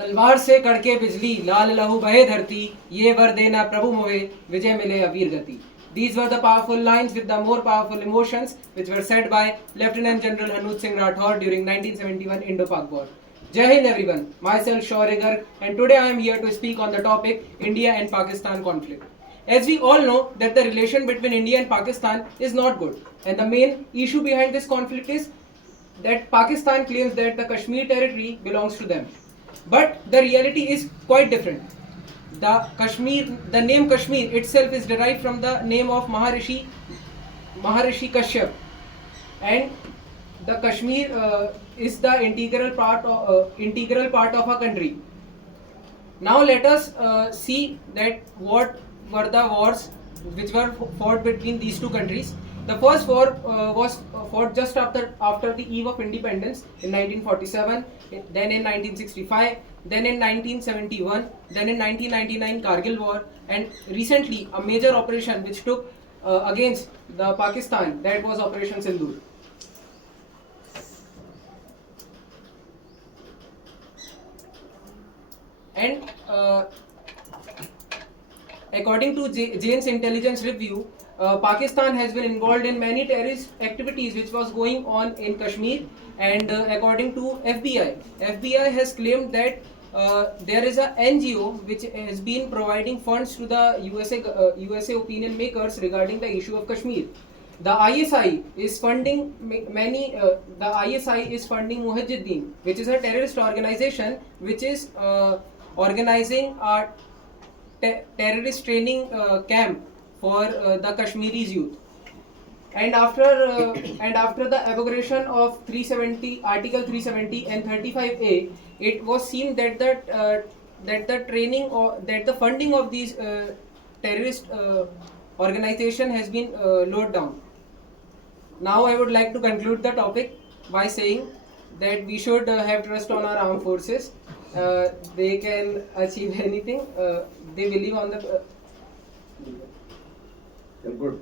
तलवार से कड़के बिजली, लाल लहू बहे धरती, ये वर देना प्रभु मोहे, विजय मिले अवीर गति. These were the powerful lines with the more powerful emotions which were said by Lieutenant General Hanuj Singh Rathod during 1971 Indo-Pak War. Jai Hind everyone, myself Shaurya Garg, and today I am here to speak on the topic India and Pakistan conflict. As we all know that the relation between India and Pakistan is not good, and the main issue behind this conflict is that Pakistan claims that the Kashmir territory belongs to them. But the reality is quite different. The name Kashmir itself is derived from the name of Maharishi Kashyap, and the Kashmir is the integral part of a country. Now let us see that what were the wars which were fought between these two countries. The first war was fought just after the eve of independence in 1947, then in 1965, then in 1971, then in 1999 Kargil war, and recently a major operation which took against the Pakistan, that was Operation Sindoor. And according to Jane's intelligence review, Pakistan has been involved in many terrorist activities which was going on in Kashmir, and according to FBI has claimed that there is a NGO which has been providing funds to the USA opinion makers regarding the issue of Kashmir. The ISI is funding Mujahideen, which is a terrorist organization which is organizing a terrorist training camp for the Kashmiris youth. And after the abrogation of Article 370 and 35A, it was seen that the training or that the funding of these terrorist organization has been lowered down. Now I would like to conclude the topic by saying that we should have trust on our armed forces. They can achieve anything. They believe on the. Good.